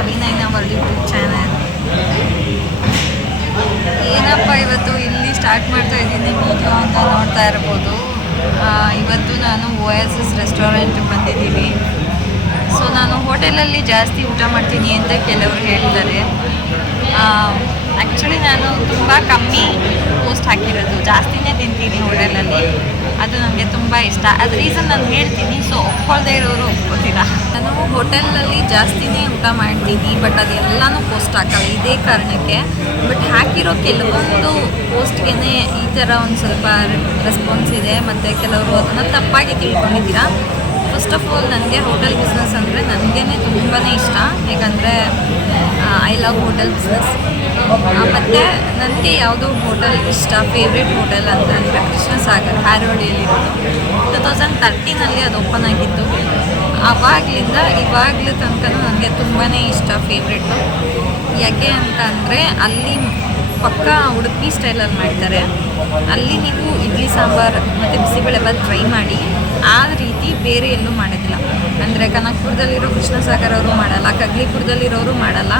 ರವಿ9 our YouTube channel. ಏನಪ್ಪ ಇವತ್ತು ಇಲ್ಲಿ ಸ್ಟಾರ್ಟ್ ಮಾಡ್ತಾ ಇದ್ದೀನಿ ವಿಡಿಯೋ ಅಂತ ನೋಡ್ತಾ ಇರ್ಬೋದು. ಇವತ್ತು ನಾನು OSS ರೆಸ್ಟೋರೆಂಟ್ಗೆ ಬಂದಿದ್ದೀವಿ. ಸೊ ನಾನು ಹೋಟೆಲಲ್ಲಿ ಜಾಸ್ತಿ ಊಟ ಮಾಡ್ತೀನಿ ಅಂತ ಕೆಲವರು ಹೇಳ್ತಾರೆ. ಆ್ಯಕ್ಚುಲಿ ನಾನು ತುಂಬ ಕಮ್ಮಿ ಪೋಸ್ಟ್ ಹಾಕಿರೋದು, ಜಾಸ್ತಿನೇ ತಿಂತೀನಿ ಹೋಟೆಲಲ್ಲಿ. ಅದು ನನಗೆ ತುಂಬ ಇಷ್ಟ. ಅದು ರೀಸನ್ ನಾನು ಹೇಳ್ತೀನಿ, ಸೊ ಒಪ್ಕೊಳ್ದೇ ಇರೋರು ಒಪ್ಕೋತೀರಾ. ನಾನು ಹೋಟೆಲಲ್ಲಿ ಜಾಸ್ತಿನೇ ಊಟ ಮಾಡ್ತೀನಿ, ಬಟ್ ಅದೆಲ್ಲನೂ ಪೋಸ್ಟ್ ಹಾಕಲ್ಲ ಇದೇ ಕಾರಣಕ್ಕೆ. ಬಟ್ ಹಾಕಿರೋ ಕೆಲವೊಂದು ಪೋಸ್ಟ್ಗೆ ಈ ಥರ ಒಂದು ಸ್ವಲ್ಪ ರೆಸ್ಪಾನ್ಸ್ ಇದೆ, ಮತ್ತು ಕೆಲವರು ಅದನ್ನು ತಪ್ಪಾಗಿ ತಿಳ್ಕೊಂಡಿದ್ದೀರಾ. ಫಸ್ಟ್ ಆಫ್ ಆಲ್ ನನಗೆ ಹೋಟೆಲ್ ಬಿಸ್ನೆಸ್ ಅಂದರೆ ನನಗೇ ತುಂಬಾ ಇಷ್ಟ, ಯಾಕಂದರೆ ಐ ಲವ್ ಹೋಟೆಲ್ ಬಿಸ್ನೆಸ್. ಮತ್ತು ನನಗೆ ಯಾವುದೋ ಹೋಟೆಲ್ ಇಷ್ಟ, ಫೇವ್ರೇಟ್ ಹೋಟೆಲ್ ಅಂತಂದರೆ ಕೃಷ್ಣಸಾಗರ್ ಹಾರೋಳಿಯಲ್ಲಿರೋದು. 2013 ಅದು ಓಪನ್ ಆಗಿತ್ತು. ಆವಾಗಲಿಂದ ಇವಾಗಲೂ ತನಕ ನನಗೆ ತುಂಬಾ ಇಷ್ಟ, ಫೇವ್ರೇಟು. ಯಾಕೆ ಅಂತ ಅಂದರೆ ಅಲ್ಲಿ ಪಕ್ಕ ಉಡುಪಿ ಸ್ಟೈಲಲ್ಲಿ ಮಾಡ್ತಾರೆ. ಅಲ್ಲಿ ನೀವು ಇಡ್ಲಿ ಸಾಂಬಾರು ಮತ್ತು ಬಿಸಿಬೇಳೆಬಾತ್ ಟ್ರೈ ಮಾಡಿ, ಆ ರೀತಿ ಬೇರೆ ಎಲ್ಲೂ ಮಾಡೋದಿಲ್ಲ. ಅಂದರೆ ಕನಕಪುರದಲ್ಲಿರೋ ಕೃಷ್ಣಸಾಗರ್ ಅವರು ಮಾಡಲ್ಲ, ಕಗ್ಲಿಪುರದಲ್ಲಿರೋರು ಮಾಡಲ್ಲ.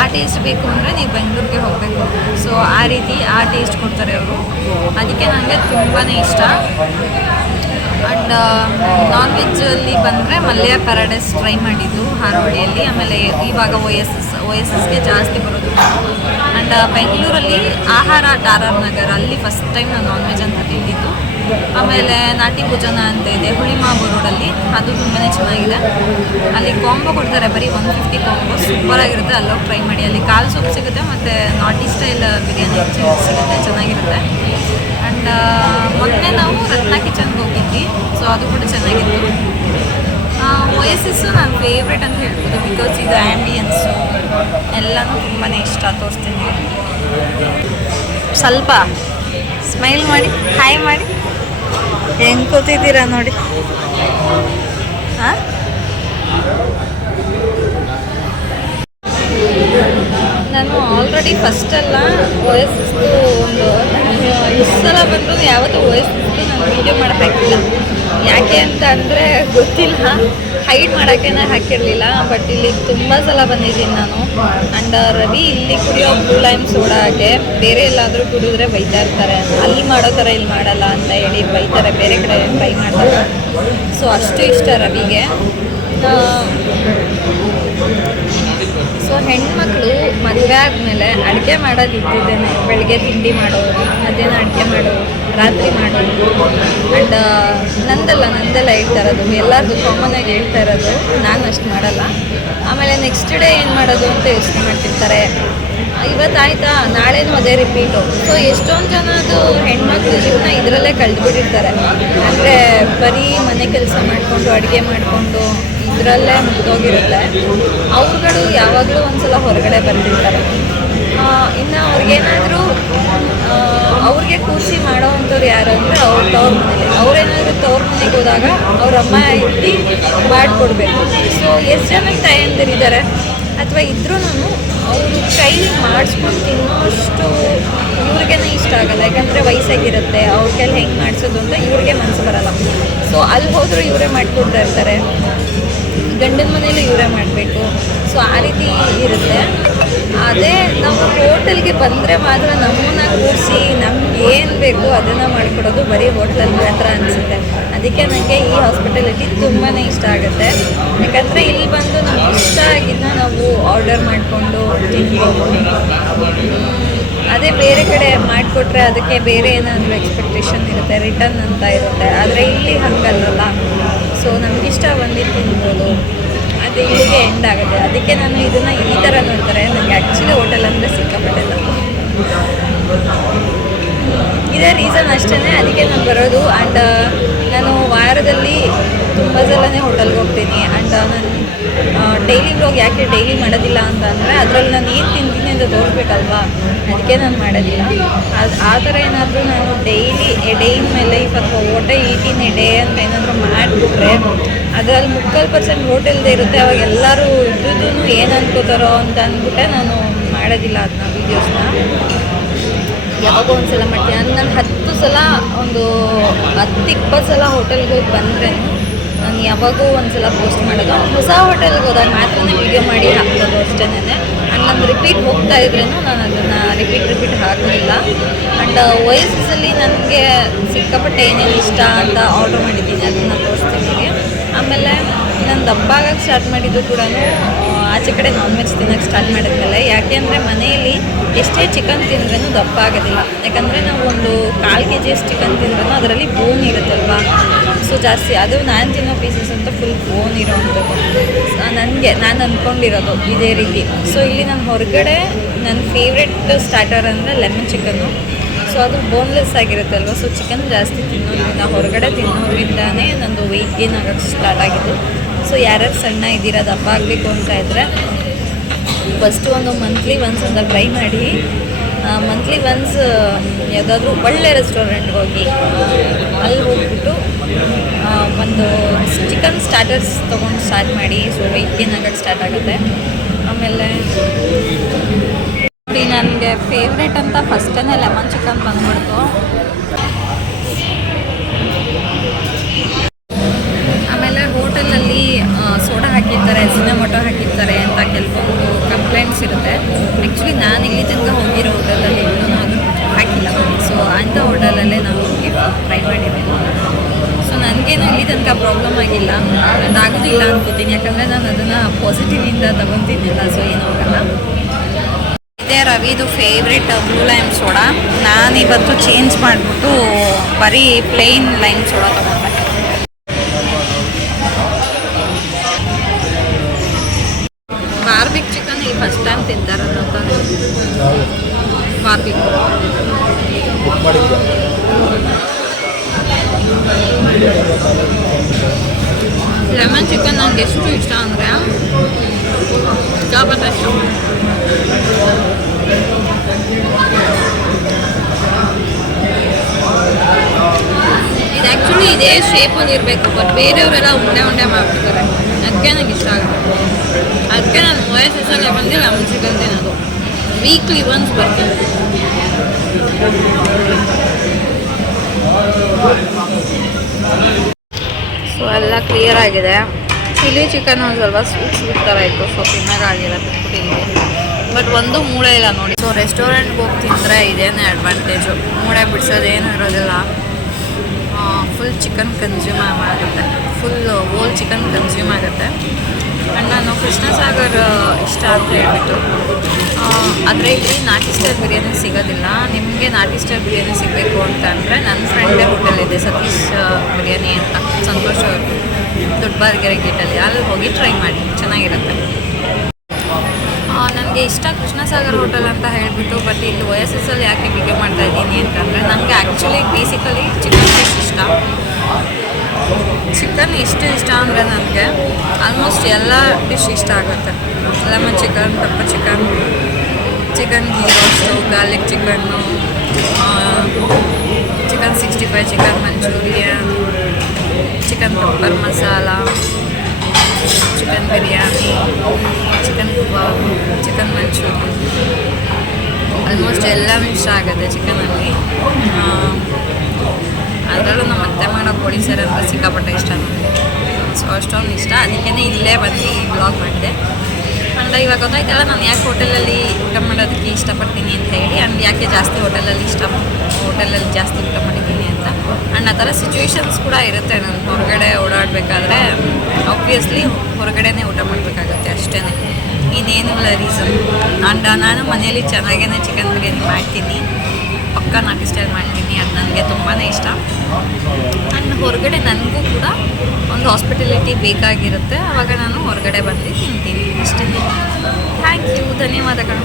ಆ ಟೇಸ್ಟ್ ಬೇಕು ಅಂದರೆ ನೀವು ಬೆಂಗಳೂರಿಗೆ ಹೋಗಬೇಕು. ಸೊ ಆ ರೀತಿ ಆ ಟೇಸ್ಟ್ ಕೊಡ್ತಾರೆ ಅವರು. ಅದಕ್ಕೆ ನನಗೆ ತುಂಬಾ ಇಷ್ಟ. ಆ್ಯಂಡ್ ನಾನ್ ವೆಜ್ಜಲ್ಲಿ ಬಂದರೆ ಮಲ್ಯ ಪ್ಯಾರಡೈಸ್ ಟ್ರೈ ಮಾಡಿದ್ದು ಹಾರೋಳಿಯಲ್ಲಿ. ಆಮೇಲೆ ಇವಾಗ OSSಗೆ ಜಾಸ್ತಿ ಬರೋದು. ಆ್ಯಂಡ್ ಬೆಂಗಳೂರಲ್ಲಿ ಆಹಾರ RR ನಗರ್, ಅಲ್ಲಿ ಫಸ್ಟ್ ಟೈಮ್ ನಾನು ನಾನ್ ವೆಜ್ ಅಂತ ತಿಂದಿದ್ದು. ಆಮೇಲೆ ನಾಟಿ ಭೋಜನ ಅಂತ ಇದೆ ಹುಳಿಮಾವು ರೋಡಲ್ಲಿ, ಅದು ತುಂಬಾ ಚೆನ್ನಾಗಿದೆ. ಅಲ್ಲಿ ಕಾಂಬೋ ಕೊಡ್ತಾರೆ, ಬರೀ 150 ಕಾಂಬೋ, ಸೂಪರಾಗಿರುತ್ತೆ. ಅಲ್ಲೋಗಿ ಟ್ರೈ ಮಾಡಿ. ಅಲ್ಲಿ ಕಾಲು ಸೊಪ್ಪು ಸಿಗುತ್ತೆ, ಮತ್ತು ನಾಟಿ ಸ್ಟೈಲ್ ಬಿರಿಯಾನಿ ಸಿಗುತ್ತೆ, ಚೆನ್ನಾಗಿರುತ್ತೆ. ಆ್ಯಂಡ್ ಮೊನ್ನೆ ನಾವು ರತ್ನ ಕಿಚನ್ಗೆ ಹೋಗಿದ್ವಿ, ಸೊ ಅದು ಕೂಡ ಚೆನ್ನಾಗಿತ್ತು. OSS ನನ್ನ ಫೇವ್ರೇಟ್ ಅಂತ ಹೇಳ್ಬೋದು, ಬಿಕಾಸ್ ಇದು ಆ್ಯಂಬಿಯನ್ಸು ಎಲ್ಲನೂ ತುಂಬಾ ಇಷ್ಟ. ತೋರಿಸ್ತೀನಿ, ಸ್ವಲ್ಪ ಸ್ಮೈಲ್ ಮಾಡಿ, ಹಾಯ್ ಮಾಡಿ. ಹೆಂಗೆ ಕೂತಿದ್ದೀರಾ ನೋಡಿ. ಹಾಂ, ನಾನು ಆಲ್ರೆಡಿ ಫಸ್ಟೆಲ್ಲ OSS ಒಂದು ಎಷ್ಟು ಸಲ ಬಂದರೂ ಯಾವತ್ತೂ OSS ನಾನು ವೀಡಿಯೋ ಮಾಡೋಕ್ಕಾಗಿಲ್ಲ. ಯಾಕೆ ಅಂತ ಅಂದರೆ ಗೊತ್ತಿಲ್ಲ, ಹೈಡ್ ಮಾಡೋಕ್ಕೇ ಹಾಕಿರಲಿಲ್ಲ. ಬಟ್ ಇಲ್ಲಿ ತುಂಬ ಸಲ ಬಂದಿದ್ದೀನಿ ನಾನು. ಆ್ಯಂಡ್ ರವಿ ಇಲ್ಲಿ ಕುಡಿಯೋ ಬ್ಲೂ ಲೈಮ್ ಸೋಡಾಗೆ ಬೇರೆ ಎಲ್ಲಾದರೂ ಕುಡಿದ್ರೆ ಬೈತಾ ಇರ್ತಾರೆ, ಅಲ್ಲಿ ಮಾಡೋ ಥರ ಇಲ್ಲಿ ಮಾಡಲ್ಲ ಅಂತ ಹೇಳಿ ಬೈತಾರೆ, ಬೇರೆ ಕಡೆ ಟ್ರೈ ಮಾಡ್ತಾರೆ. ಸೊ ಅಷ್ಟು ಇಷ್ಟ ರವಿಗೆ. ಸೊ ಹೆಣ್ಮಕ್ಳು ಮದುವೆ ಆದಮೇಲೆ ಅಡುಗೆ ಮಾಡೋದು ಇದ್ದಿದ್ದೇನೆ. ಬೆಳಗ್ಗೆ ತಿಂಡಿ ಮಾಡೋರು, ಮಧ್ಯಾಹ್ನ ಅಡುಗೆ ಮಾಡೋರು, ರಾತ್ರಿ ಮಾಡೋರು. ಆ್ಯಂಡ್ ನಂದೆಲ್ಲ ಹೇಳ್ತಾ ಇರೋದು, ಎಲ್ಲರಿಗೂ ಕಾಮನಾಗಿ ಹೇಳ್ತಾ ಇರೋದು. ನಾನು ಅಷ್ಟು ಮಾಡಲ್ಲ. ಆಮೇಲೆ ನೆಕ್ಸ್ಟ್ ಡೇ ಏನು ಮಾಡೋದು ಅಂತ ಯೋಚನೆ ಮಾಡ್ತಿರ್ತಾರೆ. ಇವತ್ತಾಯ್ತಾ, ನಾಳೆನೂ ಅದೇ ರಿಪೀಟು. ಸೊ ಎಷ್ಟೊಂದು ಜನದು ಹೆಣ್ಮಕ್ಳು ಜೀವನ ಇದರಲ್ಲೇ ಕಳೆದುಬಿಟ್ಟಿರ್ತಾರೆ. ಅಂದರೆ ಬರೀ ಮನೆ ಕೆಲಸ ಮಾಡಿಕೊಂಡು, ಅಡುಗೆ ಮಾಡಿಕೊಂಡು ಇದರಲ್ಲೇ ಮುಗಿದೋಗಿರುತ್ತೆ. ಅವ್ರುಗಳು ಯಾವಾಗಲೂ ಒಂದ್ಸಲ ಹೊರಗಡೆ ಬರ್ತಿರ್ತಾರೆ. ಇನ್ನು ಅವ್ರಿಗೇನಾದರೂ ಅವ್ರಿಗೆ ಕೂರಿಸಿ ಮಾಡೋ ಅಂಥವ್ರು ಯಾರು ಅಂದರೆ ಅವ್ರ ತವ್ರ ಮನೇಲಿ. ಅವರೇನಾದರೂ ತವ್ರ ಮನೆಗೆ ಹೋದಾಗ ಅವ್ರ ಅಮ್ಮ ಇಟ್ಟು ಮಾಡಿಕೊಡ್ಬೇಕು. ಸೊ ಎಷ್ಟು ಜನಕ್ಕೆ ತಾಯಂದಿರಿದ್ದಾರೆ ಅಥವಾ ಇದ್ರೂ ಅವರು ಕೈ ಮಾಡಿಸ್ಕೊಂಡು ತಿನ್ನೋಷ್ಟು ಇವ್ರಿಗೇನೆ ಇಷ್ಟ ಆಗಲ್ಲ. ಯಾಕಂದರೆ ವಯಸ್ಸಾಗಿರುತ್ತೆ, ಅವ್ರ ಕೈಲಿ ಹೆಂಗೆ ಮಾಡಿಸೋದು ಅಂತ ಇವ್ರಿಗೆ ಮನಸ್ಸು ಬರಲ್ಲ. ಸೊ ಅಲ್ಲಿ ಹೋದರೂ ಇವರೇ ಮಾಡಿಕೊಡ್ತಾ ಇರ್ತಾರೆ, ಗಂಡನ ಮನೇಲಿ ಇವರೇ ಮಾಡಬೇಕು. ಸೊ ಆ ರೀತಿ ಇರುತ್ತೆ. ಅದೇ ನಾವು ಹೋಟೆಲ್ಗೆ ಬಂದರೆ ಮಾತ್ರ ನಮ್ಮನ್ನ ಕೂರಿಸಿ ನಮ್ಗೆ ಏನು ಬೇಕು ಅದನ್ನು ಮಾಡಿಕೊಡೋದು ಬರೀ ಹೋಟ್ಲಲ್ಲಿ ಮಾತ್ರ ಅನಿಸುತ್ತೆ. ಅದಕ್ಕೆ ನನಗೆ ಈ ಹಾಸ್ಪಿಟಾಲಿಟಿ ತುಂಬಾ ಇಷ್ಟ ಆಗುತ್ತೆ. ಯಾಕಂದರೆ ಇಲ್ಲಿ ಬಂದು ನಮ್ಗೆ ಇಷ್ಟ ಆಗಿದ್ದನ್ನ ನಾವು ಆರ್ಡರ್ ಮಾಡಿಕೊಂಡು ತಿನ್ಬೋದು. ಅದೇ ಬೇರೆ ಕಡೆ ಮಾಡಿಕೊಟ್ರೆ ಅದಕ್ಕೆ ಬೇರೆ ಏನಾದರೂ ಎಕ್ಸ್ಪೆಕ್ಟೇಷನ್ ಇರುತ್ತೆ, ರಿಟರ್ನ್ ಅಂತ ಇರುತ್ತೆ. ಆದರೆ ಇಲ್ಲಿ ಹಾಗಲ್ಲ. ಸೊ ನಮಗಿಷ್ಟ ಬಂದಿದ್ದು ತಿನ್ಬೋದು, ಅದು ಇಲ್ಲಿಗೆ ಎಂಡ್ ಆಗುತ್ತೆ. ಅದಕ್ಕೆ ನಾನು ಇದನ್ನು ಈ ಥರ ನೋಡ್ತಾರೆ. ನನಗೆ ಆ್ಯಕ್ಚುಲಿ ಹೋಟೆಲ್ ಅಂದರೆ ಸಿಕ್ಕಾಪಟ್ಟೆಲ್ಲ ಇದೇ ರೀಸನ್ ಅಷ್ಟೇ. ಅದಕ್ಕೆ ನಾನು ಬರೋದು. ಆ್ಯಂಡ್ ನಾನು ವಾರದಲ್ಲಿ ತುಂಬ ಸಲನೇ ಹೋಟೆಲ್ಗೆ ಹೋಗ್ತೀನಿ. ಆ್ಯಂಡ್ ನಾನು ಡೈಲಿ ವ್ಲಾಗ್ ಯಾಕೆ ಡೈಲಿ ಮಾಡೋದಿಲ್ಲ ಅಂತ ಅಂದರೆ ಅದರಲ್ಲಿ ನಾನು ಏನು ತಿಂತೀನಿ ಅಂತ ತೋರಿಸ್ಬೇಕಲ್ವಾ, ಅದಕ್ಕೆ ನಾನು ಮಾಡೋದಿಲ್ಲ. ಆ ಥರ ಏನಾದರೂ ನಾನು daily day in my life ಅಥವಾ what I eat in a day ಅಂತ ಏನಾದರೂ ಮಾಡಿಬಿಟ್ರೆ ಅದರಲ್ಲಿ 30% ಹೋಟೆಲ್ದೇ ಇರುತ್ತೆ. ಅವಾಗ ಎಲ್ಲರೂ ಇದ್ರದ್ದು ಏನು ಅನ್ಕೋತಾರೋ ಅಂತ ಅಂದ್ಬಿಟ್ಟೆ ನಾನು ಮಾಡೋದಿಲ್ಲ ಅದನ್ನ ವೀಡಿಯೋಸ್ನ. ಯಾವಾಗೋ ಒಂದು ಸಲ ಮಾಡ್ತೀನಿ. ನಾನು 10 ಸಲ, ಒಂದು 10-20 ಸಲ ಹೋಟೆಲ್ಗೆ ಹೋಗಿ ಬಂದ್ರೇ ನಾನು ಯಾವಾಗೂ ಒಂದ್ಸಲ ಪೋಸ್ಟ್ ಮಾಡೋದು. ಹೊಸ ಹೋಟೆಲ್ಗೆ ಹೋದಾಗ ಮಾತ್ರ ವೀಡಿಯೋ ಮಾಡಿ ಹಾಕೋದು ಅಷ್ಟೇ. ಆ್ಯಂಡ್ ನಾನು ರಿಪೀಟ್ ಹೋಗ್ತಾ ಇದ್ರೂ ನಾನು ಅದನ್ನು ರಿಪೀಟ್ ಹಾಕೋದಿಲ್ಲ. ಆ್ಯಂಡ್ ಓಯಸಿಸಲ್ಲಿ ನನಗೆ ಸಿಕ್ಕಾಪಟ್ಟೆ ಏನೇನು ಇಷ್ಟ ಅಂತ ಆರ್ಡ್ರ್ ಮಾಡಿದ್ದೀನಿ, ಅದನ್ನು ತೋರಿಸ್ತೀನಿ. ಆಮೇಲೆ ನಾನು ದಪ್ಪ ಆಗಕ್ಕೆ ಸ್ಟಾರ್ಟ್ ಮಾಡಿದ್ದು ಕೂಡ ಆಚೆ ಕಡೆ ನಾನ್ ವೆಜ್ ತಿನ್ನೋಕ್ಕೆ ಸ್ಟಾರ್ಟ್ ಮಾಡಿದ್ಮೇಲೆ. ಯಾಕೆ ಅಂದರೆ ಮನೆಯಲ್ಲಿ ಎಷ್ಟೇ ಚಿಕನ್ ತಿಂದ್ರೂ ದಪ್ಪ ಆಗೋದಿಲ್ಲ. ಯಾಕಂದರೆ ನಾವು ಒಂದು 1/4 kg ಚಿಕನ್ ತಿಂದ್ರೂ ಅದರಲ್ಲಿ ಬೋನ್ ಇರುತ್ತಲ್ವ, ಸೊ ಜಾಸ್ತಿ ಅದು ನಾನು ತಿನ್ನೋ ಪೀಸಸ್ ಅಂತ ಫುಲ್ ಬೋನ್ ಇರೋವಂಥದ್ದು. ನಾನು ಅಂದ್ಕೊಂಡಿರೋದು ಇದೇ ರೀತಿ. ಸೊ ಇಲ್ಲಿ ನಾನು ಹೊರಗಡೆ ನನ್ನ ಫೇವ್ರೆಟ್ ಸ್ಟಾರ್ಟರ್ ಅಂದರೆ ಲೆಮನ್ ಚಿಕನ್ನು. ಸೊ ಅದು ಬೋನ್ಲೆಸ್ ಆಗಿರುತ್ತಲ್ವ, ಸೊ ಚಿಕನ್ ಜಾಸ್ತಿ ತಿನ್ನೋದ್ರಿಂದ, ಹೊರಗಡೆ ತಿನ್ನೋದ್ರಿಂದನೇ ನಂದು ವೆಯ್ಟ್ ಗೇನ್ ಆಗೋಕ್ಕೆ ಸ್ಟಾರ್ಟ್ ಆಗಿದ್ದು. ಸೊ ಯಾರ್ಯಾರು ಸಣ್ಣ ಇದ್ದೀರಾ, ದಪ್ಪ ಆಗಬೇಕು ಅಂತ ಇದ್ದರೆ ಫಸ್ಟು ಒಂದು ಮಂತ್ಲಿ ಒನ್ಸ್ ಅಂತ ಟ್ರೈ ಮಾಡಿ. ಮಂತ್ಲಿ ಒನ್ಸ್ ಯಾವುದಾದ್ರೂ ಒಳ್ಳೆ ರೆಸ್ಟೋರೆಂಟ್ಗೆ ಹೋಗಿ ಅಲ್ಲಿ ಹೋಗ್ಬಿಟ್ಟು ಒಂದು ಚಿಕನ್ ಸ್ಟಾರ್ಟರ್ಸ್ ತೊಗೊಂಡು ಸ್ಟಾರ್ಟ್ ಮಾಡಿ. ಸೊ ವೆಯ್ಟ್ ಗೇನ್ ಆಗೋಕ್ಕೆ ಸ್ಟಾರ್ಟ್ ಆಗುತ್ತೆ. ಆಮೇಲೆ ನೋಡಿ, ನನಗೆ ಫೇವ್ರೇಟ್ ಅಂತ ಫಸ್ಟೇ ಲೆಮನ್ ಚಿಕನ್ ಬಂದ್ಬಿಡ್ತು. ಆಮೇಲೆ ಹೋಟೆಲಲ್ಲಿ ಸೋಡಾ ಹಾಕಿರ್ತಾರೆ, ಅಜಿನೋಮೋಟೊ ಹಾಕಿರ್ತಾರೆ ಅಂತ ಕೆಲವೊಂದು ಕಂಪ್ಲೇಂಟ್ಸ್ ಇರುತ್ತೆ. ಆ್ಯಕ್ಚುಲಿ ನಾನು ಇಲ್ಲಿ ತನಕ ಹೋಗಿರೋ ಹೋಟೆಲಲ್ಲಿ ಅದು ಹಾಕಿಲ್ಲ. ಸೊ ಅಂಥ ಹೋಟೆಲಲ್ಲೇ ನಾವು ಟ್ರೈ ಮಾಡಿದ್ದೀವಿ. ಸೊ ನನಗೇನು ಇಲ್ಲಿ ತನಕ ಪ್ರಾಬ್ಲಮ್ ಆಗಿಲ್ಲ, ಅದಾಗೋದಿಲ್ಲ ಅನ್ಕೋತೀನಿ. ಯಾಕಂದರೆ ನಾನು ಅದನ್ನು ಪಾಸಿಟಿವಿಂದ ತಗೊತೀನಿಲ್ಲ, ಸೊ ಏನೂ ಆಗಲ್ಲ. ಇದೇ ರವಿದು ಫೇವ್ರೆಟ್ ಬ್ಲೂ ಲೈಮ್ ಸೋಡಾ. ನಾನಿವತ್ತು ಚೇಂಜ್ ಮಾಡಿಬಿಟ್ಟು ಬರೀ ಪ್ಲೇನ್ ಲೈಮ್ ಸೋಡಾ ತೊಗೊಂಡೆ. ಬಾರ್ಬಿಕ್ ಚಿಕನ್ ಈ ಫಸ್ಟ್ ಟೈಮ್ ತಿಂತಾರಂತ. ಬಾರ್ಬಿಕ್ ಲೆಮನ್ ಚಿಕನ್ ನನಗೆ ಎಷ್ಟು ಇಷ್ಟ ಅಂದರೆ ಸಿಕ್ಕಾಪಟ್ಟೆ ಇಷ್ಟ. ಇದು ಆ್ಯಕ್ಚುಲಿ ಇದೇ ಶೇಪಲ್ಲಿ ಇರಬೇಕು, ಬಟ್ ಬೇರೆಯವರೆಲ್ಲ ಉಂಡೆ ಮಾಡ್ಬಿಡ್ತಾರೆ. ಅದಕ್ಕೆ ನನಗೆ ಇಷ್ಟ ಆಗುತ್ತೆ. ಅದಕ್ಕೆ ನಾನು ಓಯಸಿಸಲ್ಲಿ ಬಂದು ಲೆಮನ್ ಚಿಕನ್ ತಿನ್ನೋದು. ವೀಕ್ಲಿ ಒನ್ಸ್ ಬರ್ತೀನಿ. ಸೊ ಎಲ್ಲ ಕ್ಲಿಯರ್ ಆಗಿದೆ. ಚಿಲ್ಲಿ ಚಿಕನ್ ಒಂದು ಸ್ವಲ್ಪ ಸ್ವೀಟ್ ಥರ ಇತ್ತು, ಸೊ ತಿನ್ನೋಕ್ಕಾಗಿಲ್ಲ ಬಿಟ್ಬಿಟ್ಟಿದ್ವಿ. ಬಟ್ ಒಂದು ಮೂಳೆ ಇಲ್ಲ ನೋಡಿ. ಸೊ ರೆಸ್ಟೋರೆಂಟ್ಗೆ ಹೋಗಿ ತಿಂದರೆ ಇದೇನೇ ಅಡ್ವಾಂಟೇಜು, ಮೂಳೆ ಬಿಡಿಸೋದೇನು ಇರೋದಿಲ್ಲ. ಫುಲ್ ಚಿಕನ್ ಕನ್ಸ್ಯೂಮ್ ಆಗುತ್ತೆ, ಫುಲ್ ಹೋಲ್ ಚಿಕನ್ ಕನ್ಸ್ಯೂಮ್ ಆಗುತ್ತೆ. ಆ್ಯಂಡ್ ನಾನು ಕೃಷ್ಣಸಾಗರ್ ಇಷ್ಟ ಅಂತ ಹೇಳ್ಬಿಟ್ಟು, ಆದರೆ ಇಲ್ಲಿ ನಾಟಿ ಸ್ಟೈಲ್ ಬಿರಿಯಾನಿ ಸಿಗೋದಿಲ್ಲ. ನಿಮಗೆ ನಾಟಿ ಸ್ಟೈಲ್ ಬಿರಿಯಾನಿ ಸಿಗಬೇಕು ಅಂತ ಅಂದರೆ ನನ್ನ ಫ್ರೆಂಡೇ ಹೋಟೆಲ್ ಇದೆ, ಸತೀಶ್ ಬಿರಿಯಾನಿ ಅಂತ, ಸಂತೋಷ್ ಅವ್ರದ್ದು, ದೊಡ್ಡಬಾರ್ಗೆರೆ ಗೇಟಲ್ಲಿ. ಅಲ್ಲಿ ಹೋಗಿ ಟ್ರೈ ಮಾಡಿ, ಚೆನ್ನಾಗಿರುತ್ತೆ. ನನಗೆ ಇಷ್ಟ ಕೃಷ್ಣಸಾಗರ್ ಹೋಟೆಲ್ ಅಂತ ಹೇಳಿಬಿಟ್ಟು. ಬಟ್ ಇಲ್ಲಿ ಓಯಸಿಸಲ್ಲಿ ಯಾಕೆ ವಿಡಿಯೋ ಮಾಡ್ತಾ ಇದ್ದೀನಿ ಅಂತಂದರೆ ನನಗೆ ಆ್ಯಕ್ಚುಲಿ ಬೇಸಿಕಲಿ ಚಿಕನ್ ಫಿಶ್ ಇಷ್ಟ. ಚಿಕನ್ ಎಷ್ಟು ಇಷ್ಟ ಅಂದರೆ ನನಗೆ ಆಲ್ಮೋಸ್ಟ್ ಎಲ್ಲ ಡಿಶ್ ಇಷ್ಟ ಆಗುತ್ತೆ. Lemon chicken, pepper chicken, chicken ghee roast, garlic chicken, chicken 65, chicken Manchurian, chicken pepper masala, chicken biryani, chicken kebab, chicken manchuri, almost ಎಲ್ಲನೂ ಇಷ್ಟ ಆಗುತ್ತೆ ಚಿಕನಲ್ಲಿ. ಅದರಲ್ಲೂ ನಮ್ಮ ಅತ್ತೆ ಮಾಡೋ ಕೋಳಿ ಸಾರು ಅಂದರೆ ಸಿಕ್ಕಾಪಟ್ಟೆ ಇಷ್ಟ ನನಗೆ. ಸೊ ಅಷ್ಟೊಂದು ಇಷ್ಟ, ಅದಕ್ಕೇ ಇಲ್ಲೇ ಬಂದು ಬ್ಲಾಗ್ ಮಾಡಿದೆ. ಆ್ಯಂಡ್ ಇವಾಗ ಗೊತ್ತಾಯ್ತಲ್ಲ ನಾನು ಯಾಕೆ ಹೋಟೆಲಲ್ಲಿ ಊಟ ಮಾಡೋದಕ್ಕೆ ಇಷ್ಟಪಡ್ತೀನಿ ಅಂತ ಹೇಳಿ. ಆ್ಯಂಡ್ ಯಾಕೆ ಜಾಸ್ತಿ ಹೋಟೆಲಲ್ಲಿ ಜಾಸ್ತಿ ಊಟ ಮಾಡಿದ್ದೀನಿ ಅಂತ. ಆ್ಯಂಡ್ ಆ ಥರ ಸಿಚುವೇಶನ್ಸ್ ಕೂಡ ಇರುತ್ತೆ. ನಾನು ಹೊರಗಡೆ ಓಡಾಡಬೇಕಾದ್ರೆ ಆಬ್ವಿಯಸ್ಲಿ ಹೊರಗಡೆನೇ ಊಟ ಮಾಡಬೇಕಾಗುತ್ತೆ, ಅಷ್ಟೇ, ಇನ್ನೇನು ಇಲ್ಲ ರೀಸನ್. ಆ್ಯಂಡ್ ನಾನು ಮನೆಯಲ್ಲಿ ಚೆನ್ನಾಗೇ ಚಿಕನ್ ಬಿರಿಯಾನಿ ಮಾಡ್ತೀನಿ, ಪಕ್ಕ ನಾಟಿ ಸ್ಟೈಲ್ ಮಾಡ್ತೀನಿ. ಅದು ನನಗೆ ತುಂಬಾ ಇಷ್ಟ. ಆ್ಯಂಡ್ ಹೊರಗಡೆ ನನಗೂ ಕೂಡ ಒಂದು ಹಾಸ್ಪಿಟಾಲಿಟಿ ಬೇಕಾಗಿರುತ್ತೆ, ಆವಾಗ ನಾನು ಹೊರಗಡೆ ಬಂದು ತಿಂತೀನಿ, ಅಷ್ಟೇ. ಥ್ಯಾಂಕ್ ಯು, ಧನ್ಯವಾದಗಳು.